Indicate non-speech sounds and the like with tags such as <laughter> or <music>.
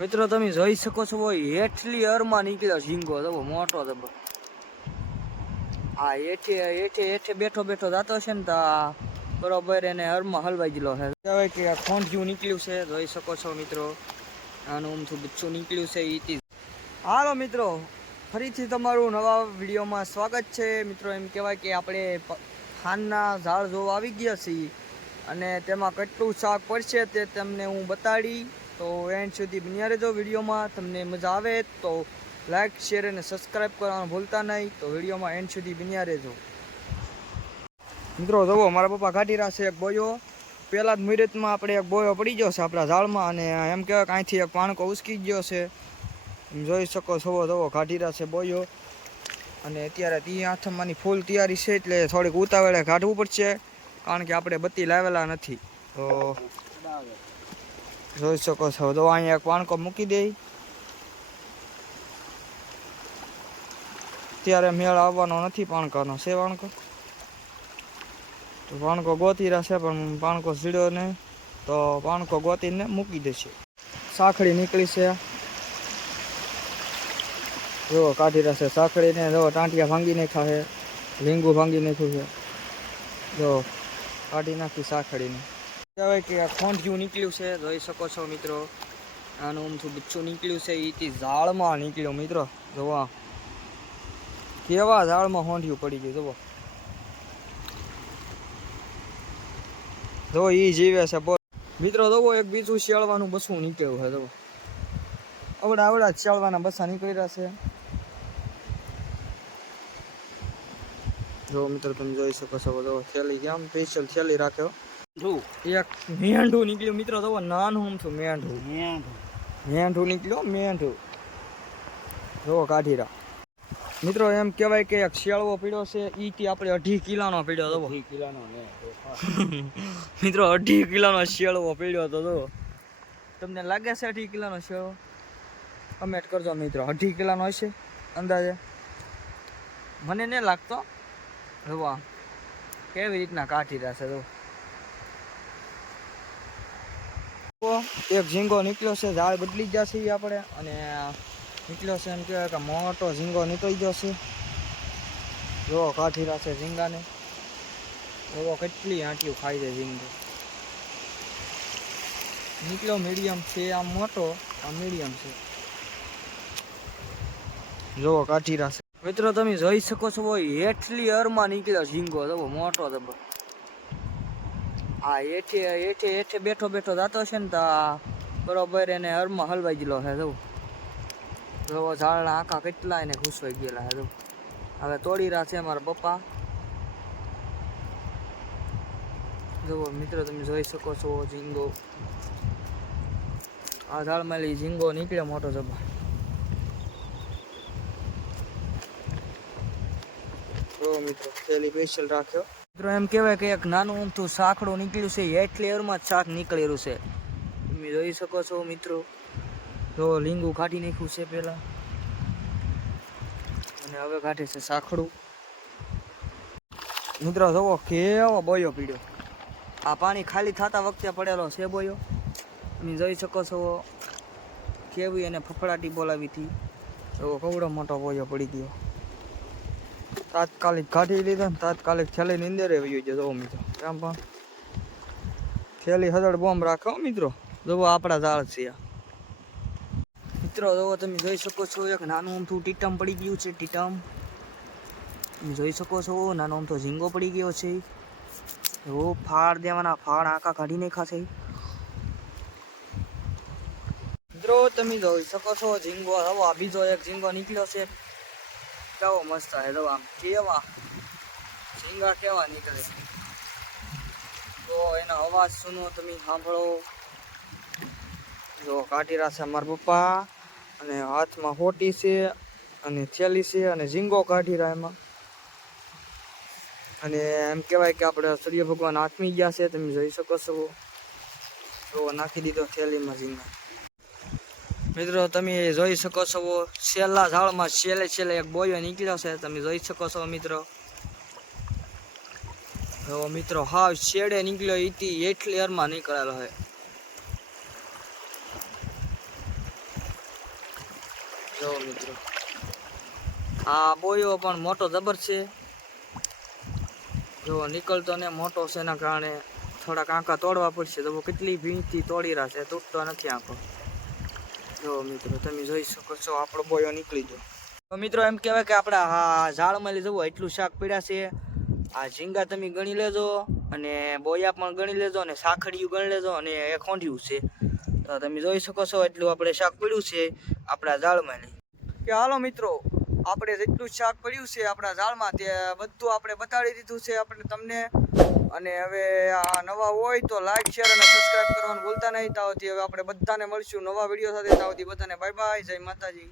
મિત્રો, તમે જોઈ શકો છો હેઠલી અરમાં નીકળ્યો ઝીંગો. તો મોટો જબો આ હેઠે હેઠે હેઠે બેઠો બેઠો જાતો છે ને તો બરોબર એને હરમાં હલવાઈ ગયેલો છે. કહેવાય કે ખોંઢિયું નીકળ્યું છે, જોઈ શકો છો મિત્રો. આનું અમથું બચ્ચું નીકળ્યું છે, ઈ હાલો મિત્રો, ફરીથી તમારું નવા વિડીયોમાં સ્વાગત છે. મિત્રો, એમ કહેવાય કે આપણે ખાનના ઝાડ જોવા આવી ગયા છીએ. અને તેમાં કેટલું શાક પડશે તે તમને હું બતાડી. તો એન્ડ સુધી બન્યા રહેજો વિડીયોમાં. તમને મજા આવે તો લાઈક, શેર અને સબસ્ક્રાઈબ કરવાનું ભૂલતા નહીં. તો વિડીયોમાં એન્ડ સુધી બન્યા રહેજો. મિત્રો, જુઓ, મારા પપ્પા કાઢી રહ્યા છે એક બોયો. પહેલા જ મુહૂર્તમાં આપણે એક બોયો પડી ગયો છે આપણા ઝાડમાં અને એમ કહેવાય કે અહીંથી એક પાણકો ઉસકી ગયો છે. જોઈ શકો છો જવો કાઢી રહ્યા છે બોયો. અને અત્યારે તી આથમવાની ફૂલ તૈયારી છે એટલે થોડીક ઉતાવળે કાઢવું પડશે. કારણ કે આપણે બત્તી લાવેલા નથી. તો જોઈ શકો છો. તો અહીંયા એક પાણકો મૂકી દઈ ત્યારે મેળ આવવાનો નથી પાણકાનો. છે પાણકો તો પાણકો ગોતી રહેશે પણ પાણકો સીડ્યો નહીં તો પાણકો ગોતીને મૂકી દેશે. સાખડી નીકળી છે. જો કાઢી રહેશે સાખડીને જો ટાંટિયા ભાંગી નાખ્યા છે લીંગુ ભાંગી નાખ્યું છે. જો કાઢી નાખી સાંકળીને કહેવાય કે ખોંઢિયું નીકળ્યું છે, જોઈ શકો છો મિત્રો. આનું ઊંધું બચ્ચું નીકળ્યું છે એ ઝાડમાં નીકળ્યું મિત્રો. જોવા કેવા ઝાડમાં હોંઢિયું પડી ગયું, જોવો. જો ઈ જીવે છે બોલ મિત્રો, જોવો, એક બીજું શેળવાનું બસું નીકળ્યું છે, જોવો. આવડા આવડા શેળવાના બસા નીકળી છે. જો મિત્રો, તમે જોઈ શકો છો જો થેલી કેમ સ્પેશિયલ થેલી રાખ્યો એક મેંઢું નીકળ્યું. મિત્રો તો નાનું છું મેંઢું. મેંઢું. નીકળ્યો મેંઢું. જો કાઢી રહ્યા મિત્રો એમ કહેવાય કે એક શિયાળવો પીડ્યો છે ઈ થી આપણે અઢી કિલાનો પીડ્યો હતો <laughs> મિત્રો અઢી કિલાનો શિયાળવો પીડ્યો હતો તો તમને લાગે છે અઢી કિલાનો શિયાળવો કમેન્ટ કરજો મિત્રો. અઢી કિલાનો હશે અંદાજે. મને નહીં લાગતો. હવા કેવી રીતના કાઢી રહ્યા છે તો એક ઝીંગો નીકળ્યો છે, ઝાડ બદલી જશે એ આપણે અને નીકળ્યો છે એમ કહેવાય કે મોટો ઝીંગો નીકળી ગયો છે. જો રહ્યા છે ઝીંગાને. એવો કેટલી આંટીઓ ખાઈ છે ઝીંગો. નીકળ્યો મીડિયમ છે, આમ મોટો આ મીડિયમ છે. જો કાઠી છે. મિત્રો, તમે જોઈ શકો છો હેઠલી અરમાં નીકળ્યો ઝીંગો જવો મોટો જબર. આ હેઠે હેઠે હેઠે બેઠો બેઠો જતો છે ને તો બરોબર એને હરમાં હલવાઈ ગયેલો છે જવું જોવો ઝાડના આખા કેટલા એને ઘૂસવાઈ ગયેલા છે જવું હવે તોડી રહ્યા છે મારા પપ્પા. જુઓ, મિત્રો, તમે જોઈ શકો છો ઝીંગો. આ ઝાડમાં લઈ ઝીંગો નીકળે મોટો જબા. મિત્રો સ્પેશિયલ રાખ્યો. મિત્રો, એમ કહેવાય કે એક નાનું અમથું સાંકડું નીકળ્યું છે એટલી લેયરમાં જ શાક નીકળેલું છે. તમે જોઈ શકો છો, મિત્રો. જો લીંગુ કાઢી નાખ્યું છે પહેલા. અને હવે કાઢે છે સાંકડું. મિત્રો, જોવો, કેવો બોયો પીડ્યો. આ પાણી ખાલી થતા વખતે પડેલો છે બોયો. તમે જોઈ શકો છો, કેવી એને ફફડાટી બોલાવી હતી. એવો કવડો મોટો બોયો પડી ગયો. તાત્કાલિક કાઢી લીધો તાત્કાલિક થેલીની અંદર આવી જોવો મિત્રો કેમ પણ થેલી હદડ બોમ્બ રાખો મિત્રો. જોવો આપણા ઝાડ છે મિત્રો જોવો તમે જોઈ શકો છો એક નાનું અમથું ટીટમ પડી ગયું છે, ટીટમ. તમે જોઈ શકો છો, નાનો અમથો ઝીંગો પડી ગયો છે. એવો ફાળ દેવાના ફાળ આખા કાઢી નાખ્યા છે. મિત્રો, તમે જોઈ શકો છો, ઝીંગો હવે આ બીજો એક ઝીંગો નીકળ્યો છે. કેવો મસ્ત હેલો આમ કેવા ઝીંગા કેવા નીકળે. તો એનો અવાજ સુનો તમે સાંભળો. જો કાઢી રહ્યા છે મારા પપ્પા અને હાથમાં હોટી છે અને થેલી છે અને ઝીંગો કાઢી રહ્યા એમાં. અને એમ કહેવાય કે આપણે સૂર્ય ભગવાન આત્મી ગયા છે, તમે જોઈ શકો છો. તો નાખી દીધો થેલીમાં ઝીંગા. મિત્રો, તમે જોઈ શકો છો, છેલ્લા ઝાડમાં છેલ્લે છેલ્લે એક બોયો નીકળ્યો છે. તમે જોઈ શકો છો, મિત્રો. તો મિત્રો, હાવ છેડે નીકળ્યો એથી એટલી અરમાં નીકળેલો છે. જો મિત્રો, આ બોયો પણ મોટો જબર છે. જો નીકળતો ને મોટો છે એના કારણે થોડાક આંકા તોડવા પડશે. તો કેટલી ભીંથી તોડી રહ્યા છે, તૂટતો નથી આંકો. જો મિત્રો, તમે જોઈ શકો છો, આપણો બોયો નીકળી ગયો. મિત્રો, એમ કહેવાય કે આપણે આ ઝાડમાં લઈ જવું એટલું શાક પીડ્યા છે. આ ઝીંગા તમે ગણી લેજો, અને બોયા પણ ગણી લેજો, અને સાખડિયું ગણી લેજો, અને એ ખોંઢિયું છે. તો તમે જોઈ શકો છો, એટલું આપણે શાક પીડ્યું છે આપણા ઝાડમાં. કે હાલો મિત્રો આપણે જેટલું શાક પડ્યું છે આપણા ઝાડમાં તે બધું આપણે બતાડી દીધું છે આપણે તમને. અને હવે આ નવા હોય તો લાઈક શેર અને સબસ્ક્રાઈબ કરવાનું ભૂલતા નહીં. તાવથી હવે આપણે બધાને મળશું નવા વીડિયો સાથે. તાવથી બધાને બાય બાય જય માતાજી.